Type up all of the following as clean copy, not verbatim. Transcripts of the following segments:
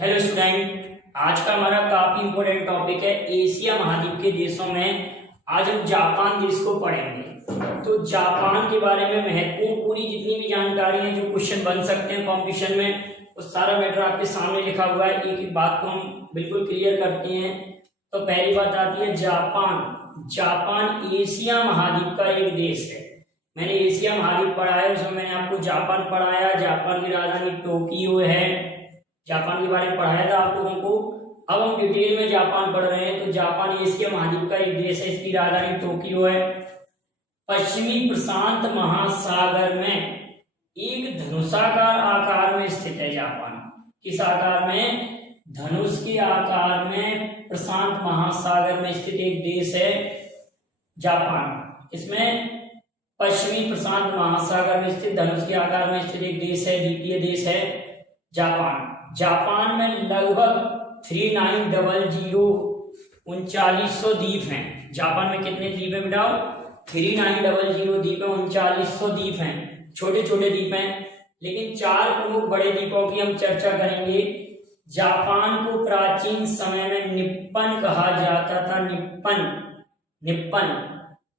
Hello student, आज का हमारा काफी इंपोर्टेंट टॉपिक है एशिया महाद्वीप के देशों में। आज हम जापान देश को पढ़ेंगे। तो जापान के बारे में महत्वपूर्ण पूरी जितनी भी जानकारी है, जो क्वेश्चन बन सकते हैं कॉम्पिटिशन में, वो सारा मैटर आपके सामने लिखा हुआ है। एक एक बात को हम बिल्कुल क्लियर करते हैं। तो पहली बात आती है जापान। जापान एशिया महाद्वीप का एक देश है। मैंने एशिया महाद्वीप पढ़ा है, उसमें मैंने आपको जापान पढ़ाया। जापान की राजधानी टोक्यो है। जापान के बारे में पढ़ाया था आप लोगों को। अब हम डिटेल में जापान पढ़ रहे हैं। तो जापान एशिया महाद्वीप का एक देश है, इसकी राजधानी टोक्यो है। पश्चिमी प्रशांत महासागर में एक धनुषाकार आकार में स्थित है जापान। किस आकार में? धनुष के आकार में प्रशांत महासागर में स्थित एक देश है जापान। इसमें पश्चिमी प्रशांत महासागर में स्थित धनुष के आकार में स्थित एक देश है, द्वीपीय देश है जापान। जापान में लगभग 3900 द्वीप हैं। जापान में कितने द्वीप है बेटा? 3900 द्वीप है, 3900 द्वीप हैं। छोटे छोटे द्वीप हैं, लेकिन चार प्रमुख बड़े द्वीपों की हम चर्चा करेंगे। जापान को प्राचीन समय में निप्पन कहा जाता था। निप्पन निप्पन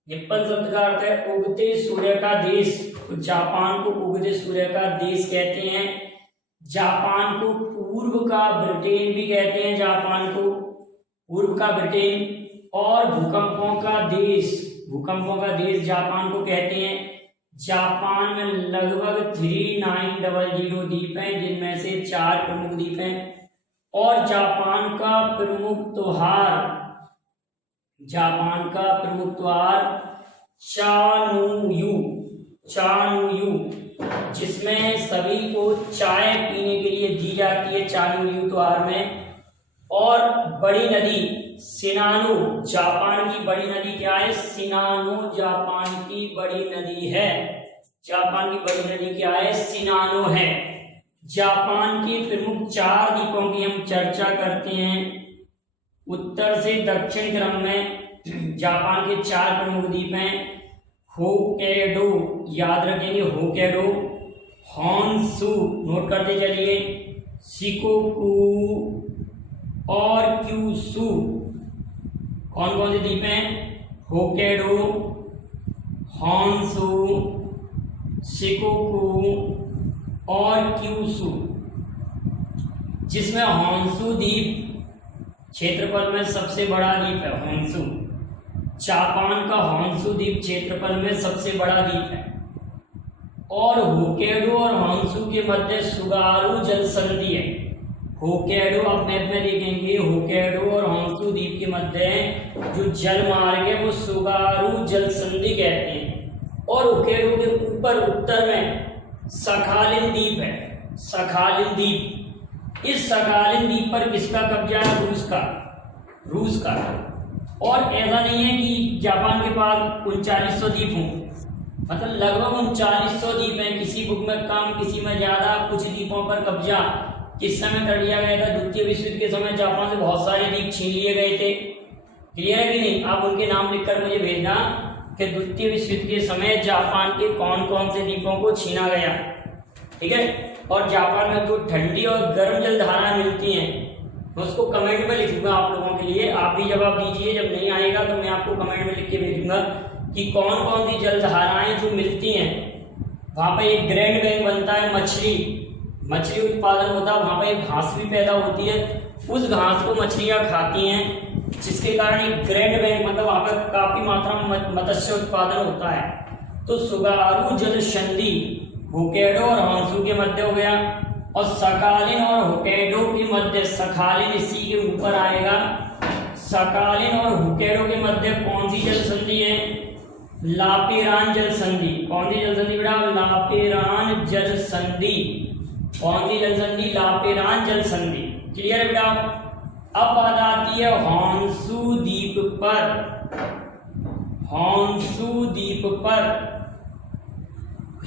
निप्पन शब्द का अर्थ है उगते सूर्य का देश। तो जापान को उगते सूर्य का देश कहते हैं। जापान को पूर्व का ब्रिटेन भी कहते हैं। जापान को पूर्व का ब्रिटेन और भूकंपों का देश जापान को कहते हैं। जापान में लगभग 3900 द्वीप हैं, जिनमें से 4 प्रमुख द्वीप हैं। और जापान का प्रमुख त्योहार चानुयू, जिसमें सभी को चाय पीने के लिए दी जाती है चानुयू त्योहार में। और बड़ी नदी सिनानो, जापान की बड़ी नदी क्या है? सिनानो जापान की बड़ी नदी है। जापान की बड़ी नदी क्या है? सिनानो है। जापान के प्रमुख 4 द्वीपों की हम चर्चा करते हैं। उत्तर से दक्षिण क्रम में जापान के 4 प्रमुख द्वीप हैं। होक्काइडो, याद रखेंगे होक्काइडो। होन्शु, नोट करते चलिए। शिकोकू और क्यूशु। कौन कौन से द्वीप हैं? होक्काइडो, होन्शु, शिकोकू और क्यूशु। जिसमें होन्शु द्वीप क्षेत्रफल में सबसे बड़ा द्वीप है। होन्शु, जापान का होन्शु द्वीप क्षेत्रफल में सबसे बड़ा द्वीप है। और होक्काइडो और होन्शु के मध्य सुगारू जल संधि है। होक्काइडो, आप मैप में देखेंगे, होक्काइडो और होन्शु द्वीप के मध्य जो जल मार्ग है वो सुगारू जल संधि कहते हैं। और होक्काइडो के ऊपर उत्तर में सखालिन द्वीप है। सखालिन द्वीप, इस सखालिन द्वीप पर किसका कब्जा है? रूस का। और ऐसा नहीं है कि जापान के पास 3900 द्वीप हों, मतलब लगभग 3900 द्वीप हैं। किसी बुक में कम, किसी में ज्यादा। कुछ द्वीपों पर कब्जा किस समय कर लिया गया था? द्वितीय विश्व युद्ध के समय जापान से बहुत सारे द्वीप छीन लिए गए थे। क्लियर है कि नहीं? आप उनके नाम लिखकर मुझे भेजना कि द्वितीय विश्व युद्ध के समय जापान के कौन कौन से द्वीपों को छीना गया। ठीक है। और जापान में जो ठंडी और गर्म जल धाराएं मिलती हैं, मैं उसको कमेंट में लिखूंगा आप लोगों के लिए। आप भी जवाब दीजिए। जब नहीं आएगा तो मैं आपको कमेंट में लिख के भेजूंगा कि कौन कौन सी जल धाराएं जो मिलती हैं। वहां पे एक ग्रैंड बैंक बनता है, मछली उत्पादन होता है। वहां पे एक घास भी पैदा होती है, उस घास को मछलियां खाती हैं, जिसके कारण एक ग्रैंड बैंक, मतलब वहां पर काफी मात्रा में मत्स्य उत्पादन होता है। तो सुगारू जल संधि होक्काइडो और होन्शु के मध्य हो गया। और सखालिन और होक्काइडो के मध्य, सखालिन इसी के ऊपर आएगा। सखालिन और होक्काइडो के मध्य कौन सी जल संधि है? लापेरान जल संधि। कौन सी जल संधि बेटा? लापेरान जल संधि। कौन सी जल संधि? लापेरान जल संधि। क्लियर बेटा? अब बात आती है होन्शु द्वीप पर। होन्शु द्वीप पर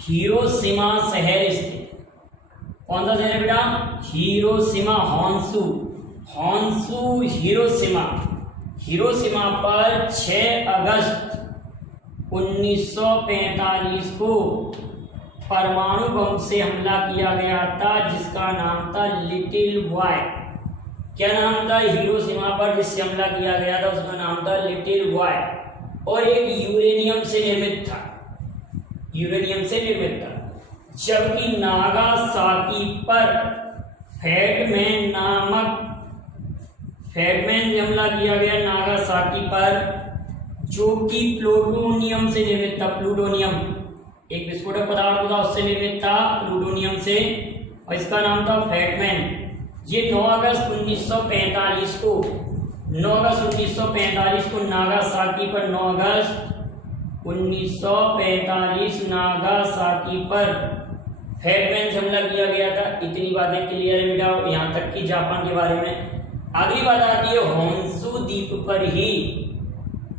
हिरोशिमा शहर स्थित। कौन सा शहर है बेटा? हिरोशिमा। होन्शु हिरोशिमा पर 6 अगस्त 1945 को परमाणु बम से हमला किया गया था, जिसका नाम था लिटिल बॉय। क्या नाम था हिरोशिमा पर जिससे हमला किया गया था, उसका नाम था लिटिल बॉय, और एक यूरेनियम से निर्मित था, यूरेनियम से निर्मित था। जबकि नागासाकी पर फैटमैन हमला किया गया नागासाकी पर, जो कि प्लूटोनियम से निर्मित था। प्लूटोनियम एक विस्फोटक पदार्थ था, उससे निर्मित था, प्लूटोनियम से, और इसका नाम था फैटमैन। ये 9 अगस्त 1945 को नागासाकी पर 9 अगस्त 1945 नागासाकी पर फैटमैन से हमला किया गया था। इतनी बातें क्लियर है बेटा, यहाँ तक कि जापान के बारे में। अगली बात आती है होन्शु द्वीप पर ही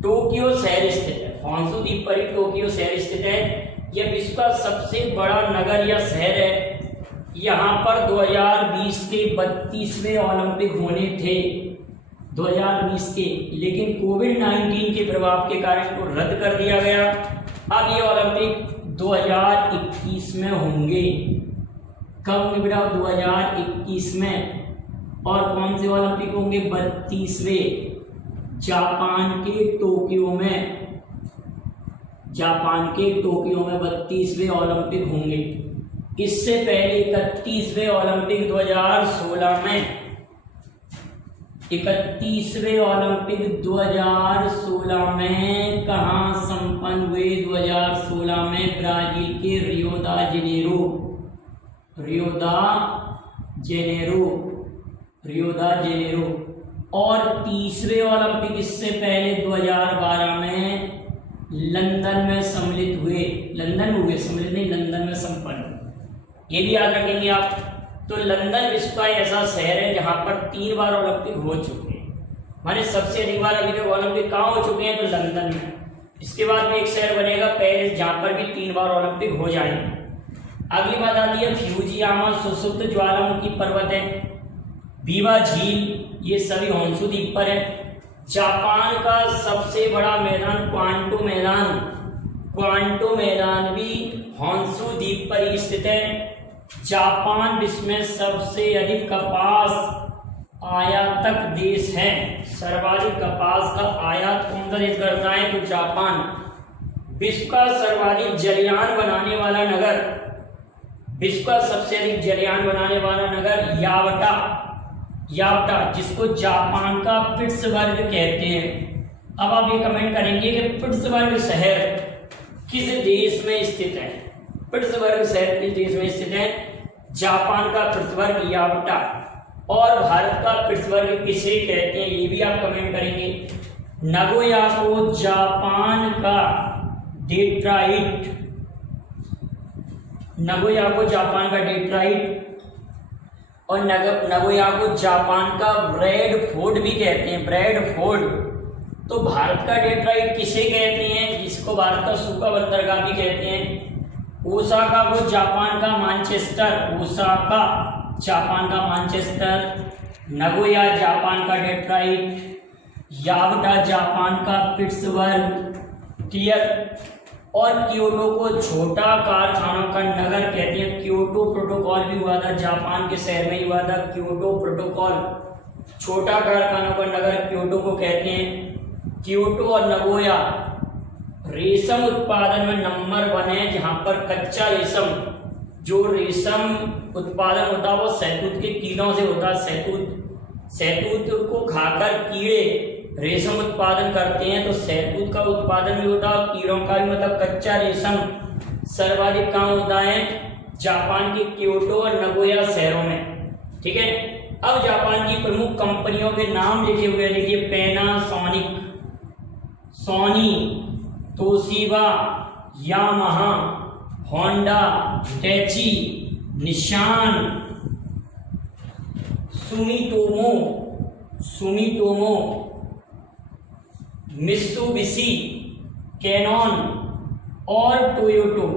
टोक्यो शहर स्थित है। होन्शु द्वीप पर ही टोक्यो शहर स्थित है। यह विश्व का सबसे बड़ा नगर या शहर है। यहाँ पर 2020 के 32वें ओलंपिक होने थे, 2020 के, लेकिन कोविड-19 के प्रभाव के कारण को रद्द कर दिया गया। अब ये ओलंपिक 2021 में होंगे। कब होंगे बेटा? 2021 में। और कौन से ओलंपिक होंगे? 32वें, जापान के टोक्यो में। जापान के टोक्यो में 32वें ओलंपिक होंगे। इससे पहले 31वें ओलंपिक 2016 में, 31वें ओलंपिक 2016 में कहाँ संपन्न हुए? 2016 में ब्राजील के रियो दा जेनेरो। और तीसरे ओलंपिक इससे पहले 2012 में लंदन में सम्मिलित हुए। लंदन में संपन्न। ये भी याद रखेंगे आप। तो लंदन विश्व का ऐसा शहर है जहां पर 3 बार ओलंपिक हो चुके हैं, माने सबसे अधिक बार अभी तक ओलंपिक कहाँ हो चुके हैं? तो लंदन में। इसके बाद में एक शहर बनेगा पेरिस, जहां पर भी 3 बार ओलंपिक हो जाएंगे। अगली बात आती है फ्यूजियामा सुसुप्त ज्वालामुखी पर्वत है, बीवा झील, ये सभी होन्शु द्वीप पर है। जापान का सबसे बड़ा मैदान क्वांटो मैदान भी होन्शु द्वीप पर ही स्थित है। जापान विश्व में सबसे अधिक कपास आयातक देश है। सर्वाधिक कपास का आयात कौन सा देश करता है? तो जापान। विश्व का सर्वाधिक जलयान बनाने वाला नगर, विश्व का सबसे अधिक जलयान बनाने वाला नगर यावटा, जिसको जापान का पिट्सबर्ग कहते हैं। अब आप ये कमेंट करेंगे कि पिट्सबर्ग शहर किस देश में स्थित है? पिट्सबर्ग शहर किस देश में स्थित है? जापान का पिट्सबर्ग यावटा। और भारत का पिट्सबर्ग किसे कहते हैं? ये भी आप कमेंट करेंगे। नगोया को जापान का डेट्राइट, नगोया को जापान का डेट्राइट, और नगोया को जापान का ब्रैडफोर्ड भी कहते हैं, ब्रैडफोर्ड। तो भारत का डेट्राइट किसे कहते हैं? जिसको भारत का सूखा बंदरगाह भी कहते हैं। ओसाका को जापान का मैनचेस्टर, ओसाका जापान का मैनचेस्टर, नगोया जापान का डेट्राइट, यावटा जापान का पिट्सबर्ग। क्लियर? और क्योटो को छोटा कारखानों का नगर कहते हैं। क्योटो प्रोटोकॉल भी हुआ था, जापान के शहर में ही हुआ था क्योटो प्रोटोकॉल। छोटा कारखानों का नगर क्योटो को कहते हैं। क्योटो और नगोया रेशम उत्पादन में नंबर 1 है, जहां पर कच्चा रेशम, जो रेशम उत्पादन होता है वो शहतूत के कीड़ों से होता है। शहतूत को खाकर कीड़े रेशम उत्पादन करते हैं, तो शहतूत का उत्पादन भी होता है, कीड़ों का भी, मतलब कच्चा रेशम सर्वाधिक कहाँ होता है? जापान के क्योटो और नगोया शहरों में। ठीक है। अब जापान की प्रमुख कंपनियों के नाम लिखे हुए हैं, देखिए Panasonic, Sony, Toshiba, Yamaha, Honda, Hitachi, Nissan, Sumitomo, Mitsubishi, Canon और टोयोटो।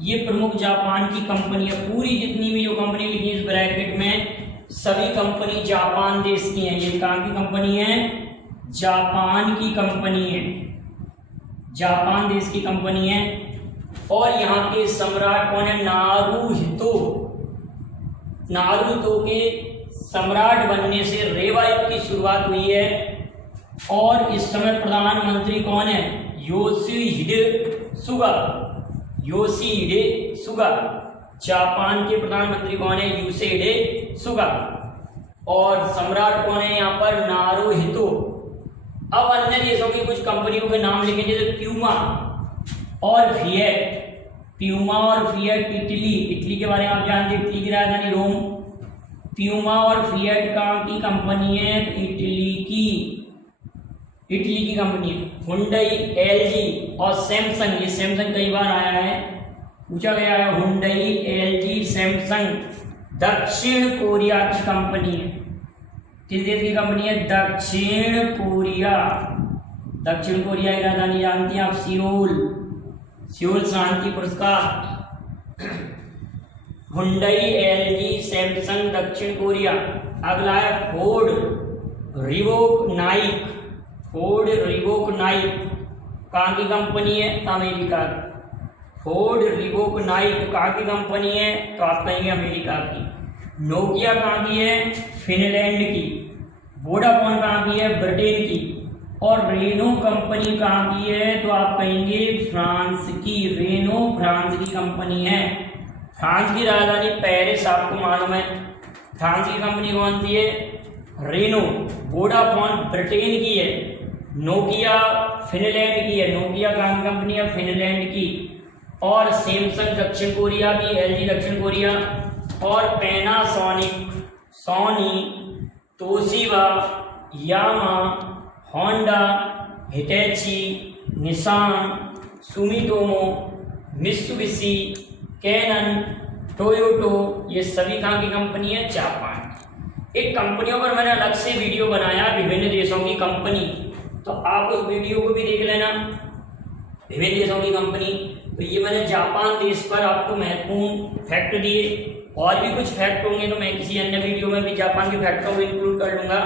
ये प्रमुख जापान की कंपनी है। पूरी जितनी भी जो कंपनी लिखी है इस ब्रैकेट में, सभी कंपनी जापान देश की हैं। ये कहाँ की कंपनी है? जापान की कंपनी है, जापान देश की कंपनी है। और यहाँ के सम्राट कौन है? नारुहितो के सम्राट बनने से रेवा युग की शुरुआत हुई है। और इस समय प्रधानमंत्री कौन है? योशिहिडे सुगा। योशिहिडे सुगा। जापान के प्रधानमंत्री कौन है? योशिहिडे सुगा। और सम्राट कौन है यहाँ पर? नारुहितो। अब अन्य देशों की कुछ कंपनियों के नाम लिखें, जैसे प्यूमा और फिएट। प्यूमा और फिएट इटली के बारे में आप जानते हैं, इटली की राजधानी रोम। प्यूमा और फिएट कहाँ की कंपनी है? इटली की कंपनी है। हुंडई, एलजी और सैमसंग, ये सैमसंग कई बार आया है, पूछा गया है। हुंडई, एलजी, सैमसंग दक्षिण कोरिया की कंपनी है। किस देश की कंपनी है? दक्षिण कोरिया। दक्षिण कोरिया की राजधानी जानती हैं आप? सियोल शांति पुरस्कार। हुंडई, एलजी, सैमसंग दक्षिण कोरिया। अगला है Ford revoke Naik. Ford revoke Naik कहाँ की कंपनी है? अमेरिका की। फोर्ड रिवोक नाइक कहाँ की कंपनी है? तो आप कहेंगे अमेरिका की। नोकिया कहाँ की है? फिनलैंड की। वोडाफोन कहाँ की है? ब्रिटेन की। और रेनो कंपनी कहाँ की है? तो आप कहेंगे फ्रांस की। रेनो फ्रांस की कंपनी है। फ्रांस की राजधानी पेरिस, आपको मालूम है। फ्रांस की कंपनी कौन सी है? रेनो। वोडाफोन ब्रिटेन की है। नोकिया फिनलैंड की है। नोकिया कहाँ की कंपनी है? फिनलैंड की। और सैमसंग दक्षिण कोरिया की, एलजी दक्षिण कोरिया। और Panasonic, Sony, Toshiba, Yamaha, Honda, Hitachi, Nissan, Sumitomo, Mitsubishi, Canon, Toyota, ये सभी कहाँ की कंपनी है? जापान। एक कंपनियों पर मैंने अलग से वीडियो बनाया, विभिन्न देशों की कंपनी, तो आप उस वीडियो को भी देख लेना, विभिन्न देशों की कंपनी। तो ये मैंने जापान देश पर आपको महत्वपूर्ण फैक्ट दिए। और भी कुछ फैक्ट होंगे तो मैं किसी अन्य वीडियो में भी जापान के फैक्टों को इंक्लूड कर लूँगा।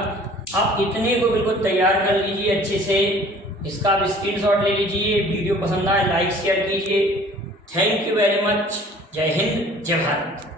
आप इतने को बिल्कुल तैयार कर लीजिए अच्छे से, इसका आप स्क्रीनशॉट ले लीजिए। वीडियो पसंद आए लाइक शेयर कीजिए। Thank you very much. जय हिंद, जय भारत।